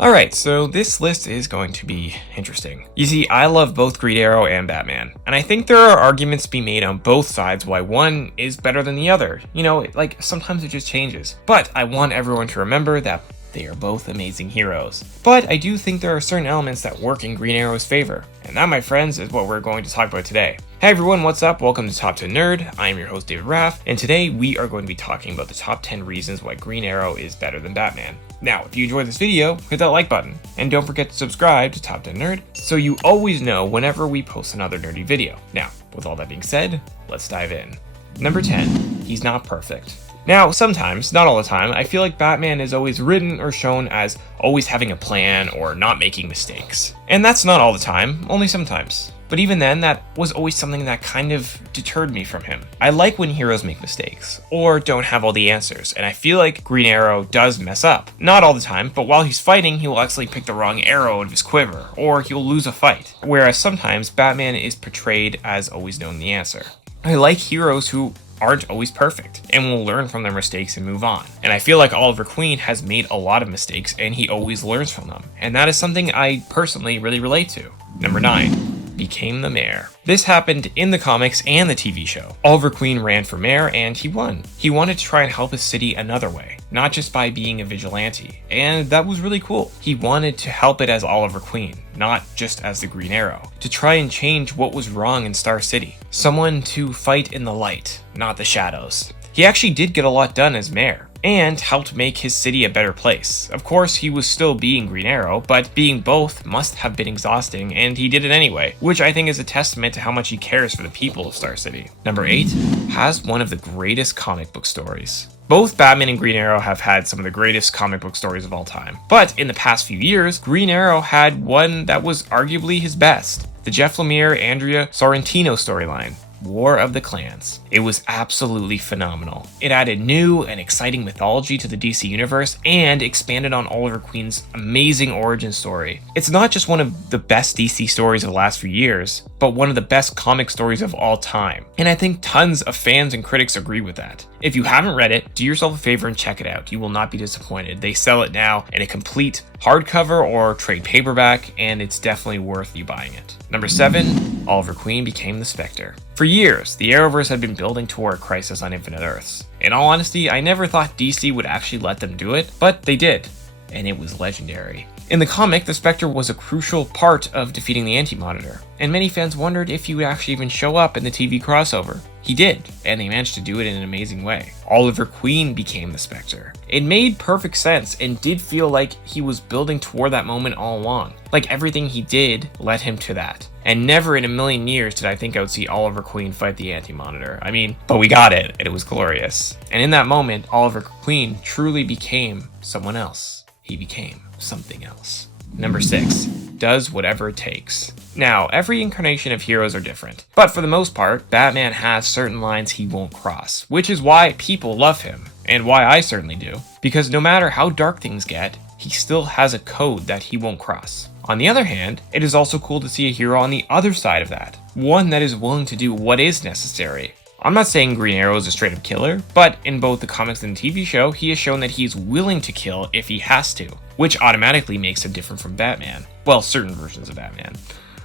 Alright, so this list is going to be interesting. You see, I love both Green Arrow and Batman, and I think there are arguments to be made on both sides why one is better than the other. You know, like sometimes it just changes. But I want everyone to remember that they are both amazing heroes. But I do think there are certain elements that work in Green Arrow's favor, and that, my friends, is what we're going to talk about today. Hey everyone, what's up? Welcome to Top 10 Nerd. I am your host David Raff, and today we are going to be talking about the top 10 reasons why Green Arrow is better than Batman. Now, if you enjoyed this video, hit that like button, and don't forget to subscribe to Top 10 Nerd so you always know whenever we post another nerdy video. Now, with all that being said, let's dive in. Number 10, he's not perfect. Now, sometimes, not all the time, I feel like Batman is always written or shown as always having a plan or not making mistakes. And that's not all the time, only sometimes. But even then, that was always something that kind of deterred me from him. I like when heroes make mistakes, or don't have all the answers, and I feel like Green Arrow does mess up. Not all the time, but while he's fighting, he will accidentally pick the wrong arrow out of his quiver, or he'll lose a fight. Whereas sometimes, Batman is portrayed as always knowing the answer. I like heroes who aren't always perfect and will learn from their mistakes and move on. And I feel like Oliver Queen has made a lot of mistakes and he always learns from them. And that is something I personally really relate to. Number 9. Became the mayor. This happened in the comics and the TV show. Oliver Queen ran for mayor and he won. He wanted to try and help his city another way, not just by being a vigilante, and that was really cool. He wanted to help it as Oliver Queen, not just as the Green Arrow, to try and change what was wrong in Star City. Someone to fight in the light, not the shadows. He actually did get a lot done as mayor, and helped make his city a better place. Of course, he was still being Green Arrow, but being both must have been exhausting, and he did it anyway, which I think is a testament to how much he cares for the people of Star City. Number 8, has one of the greatest comic book stories. Both Batman and Green Arrow have had some of the greatest comic book stories of all time, but in the past few years, Green Arrow had one that was arguably his best, the Jeff Lemire-Andrea Sorrentino storyline, War of the Clans. It was absolutely phenomenal. It added new and exciting mythology to the DC universe and expanded on Oliver Queen's amazing origin story. It's not just one of the best DC stories of the last few years, but one of the best comic stories of all time. And I think tons of fans and critics agree with that. If you haven't read it, do yourself a favor and check it out. You will not be disappointed. They sell it now in a complete hardcover or trade paperback, and it's definitely worth you buying it. Number 7, Oliver Queen became the Spectre. For years, the Arrowverse had been building toward Crisis on Infinite Earths. In all honesty, I never thought DC would actually let them do it, but they did, and it was legendary. In the comic, the Spectre was a crucial part of defeating the Anti-Monitor, and many fans wondered if he would actually even show up in the TV crossover. He did, and they managed to do it in an amazing way. Oliver Queen became the Spectre. It made perfect sense and did feel like he was building toward that moment all along. Like everything he did led him to that. And never in a million years did I think I would see Oliver Queen fight the Anti-Monitor. But we got it, and it was glorious. And in that moment, Oliver Queen truly became someone else. He became something else. Number 6, does whatever it takes. Now, every incarnation of heroes are different, but for the most part, Batman has certain lines he won't cross, which is why people love him, and why I certainly do, because no matter how dark things get, he still has a code that he won't cross. On the other hand, it is also cool to see a hero on the other side of that, one that is willing to do what is necessary. I'm not saying Green Arrow is a straight up killer, but in both the comics and the TV show, he has shown that he is willing to kill if he has to, which automatically makes him different from Batman. Well, certain versions of Batman.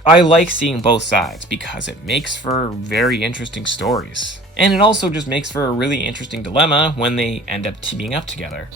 I like seeing both sides because it makes for very interesting stories. And it also just makes for a really interesting dilemma when they end up teaming up together.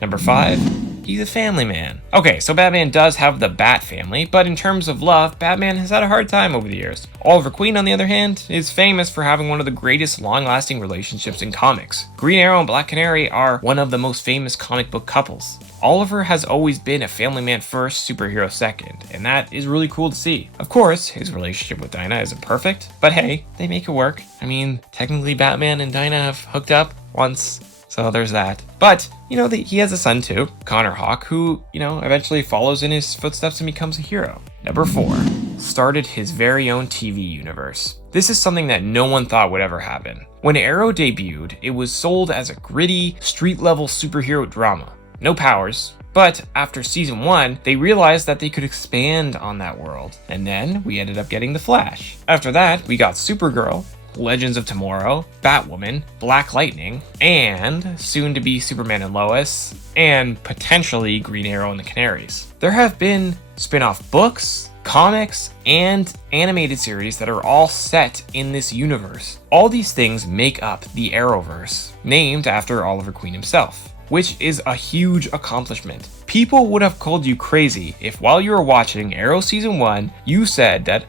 Number 5, he's a family man. Okay, so Batman does have the Bat family, but in terms of love, Batman has had a hard time over the years. Oliver Queen, on the other hand, is famous for having one of the greatest long-lasting relationships in comics. Green Arrow and Black Canary are one of the most famous comic book couples. Oliver has always been a family man first, superhero second, and that is really cool to see. Of course, his relationship with Dinah isn't perfect, but hey, they make it work. Technically Batman and Dinah have hooked up once, so there's that. But, he has a son too, Connor Hawke, who, eventually follows in his footsteps and becomes a hero. Number 4, started his very own TV universe. This is something that no one thought would ever happen. When Arrow debuted, it was sold as a gritty, street-level superhero drama. No powers, but after season 1, they realized that they could expand on that world, and then we ended up getting The Flash. After that, we got Supergirl, Legends of Tomorrow, Batwoman, Black Lightning, and soon to be Superman and Lois, and potentially Green Arrow and the Canaries. There have been spin-off books, comics, and animated series that are all set in this universe. All these things make up the Arrowverse, named after Oliver Queen himself, which is a huge accomplishment. People would have called you crazy if while you were watching Arrow Season 1, you said that,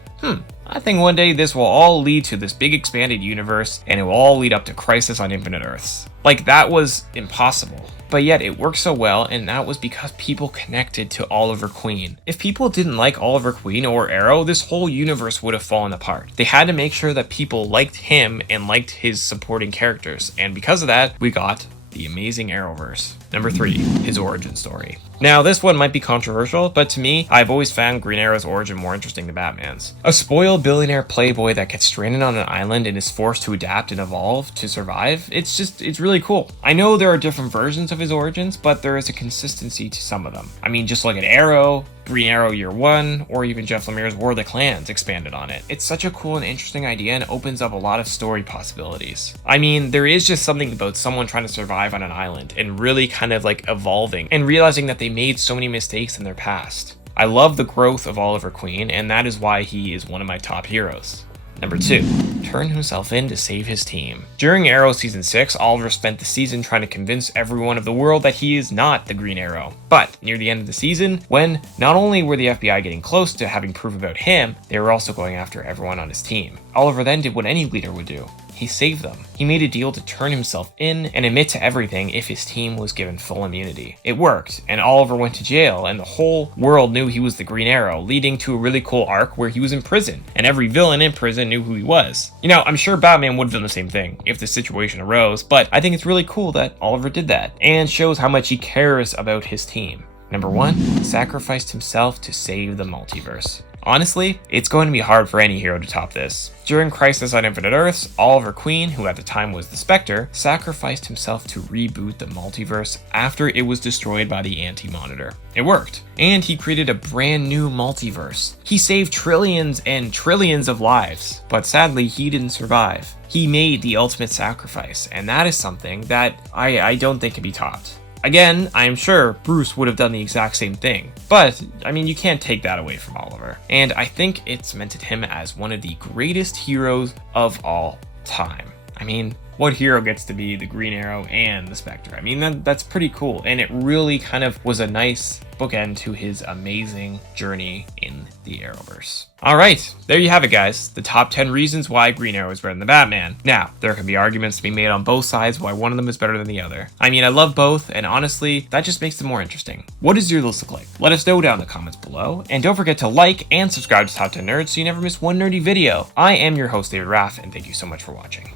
I think one day this will all lead to this big expanded universe and it will all lead up to Crisis on Infinite Earths. Like, that was impossible. But yet it worked so well, and that was because people connected to Oliver Queen. If people didn't like Oliver Queen or Arrow, this whole universe would have fallen apart. They had to make sure that people liked him and liked his supporting characters, and because of that, we got the amazing Arrowverse. Number 3, his origin story. Now, this one might be controversial, but to me, I've always found Green Arrow's origin more interesting than Batman's. A spoiled billionaire playboy that gets stranded on an island and is forced to adapt and evolve to survive, it's really cool. I know there are different versions of his origins, but there is a consistency to some of them. I mean, just look at Arrow, Green Arrow Year 1, or even Jeff Lemire's War of the Clans expanded on it. It's such a cool and interesting idea and opens up a lot of story possibilities. I mean, there is just something about someone trying to survive on an island and really kind of like evolving and realizing that they made so many mistakes in their past. I love the growth of Oliver Queen, and that is why he is one of my top heroes. Number 2, turn himself in to save his team. During Arrow Season 6, Oliver spent the season trying to convince everyone of the world that he is not the Green Arrow. But near the end of the season, when not only were the FBI getting close to having proof about him, they were also going after everyone on his team. Oliver then did what any leader would do. He saved them. He made a deal to turn himself in and admit to everything if his team was given full immunity. It worked, and Oliver went to jail, and the whole world knew he was the Green Arrow, leading to a really cool arc where he was in prison, and every villain in prison knew who he was. You know, I'm sure Batman would have done the same thing if the situation arose, but I think it's really cool that Oliver did that, and shows how much he cares about his team. Number 1, sacrificed himself to save the multiverse. Honestly, it's going to be hard for any hero to top this. During Crisis on Infinite Earths, Oliver Queen, who at the time was the Spectre, sacrificed himself to reboot the multiverse after it was destroyed by the Anti-Monitor. It worked, and he created a brand new multiverse. He saved trillions and trillions of lives, but sadly he didn't survive. He made the ultimate sacrifice, and that is something that I don't think can be topped. Again, I'm sure Bruce would have done the exact same thing, but I mean, you can't take that away from Oliver. And I think it cemented him as one of the greatest heroes of all time. I mean, what hero gets to be the Green Arrow and the Spectre? I mean, that's pretty cool, and it really kind of was a nice bookend to his amazing journey in the Arrowverse. Alright, there you have it, guys. The top 10 reasons why Green Arrow is better than Batman. Now, there can be arguments to be made on both sides why one of them is better than the other. I mean, I love both, and honestly, that just makes them more interesting. What does your list look like? Let us know down in the comments below, and don't forget to like and subscribe to Top 10 Nerds so you never miss one nerdy video. I am your host, David Raff, and thank you so much for watching.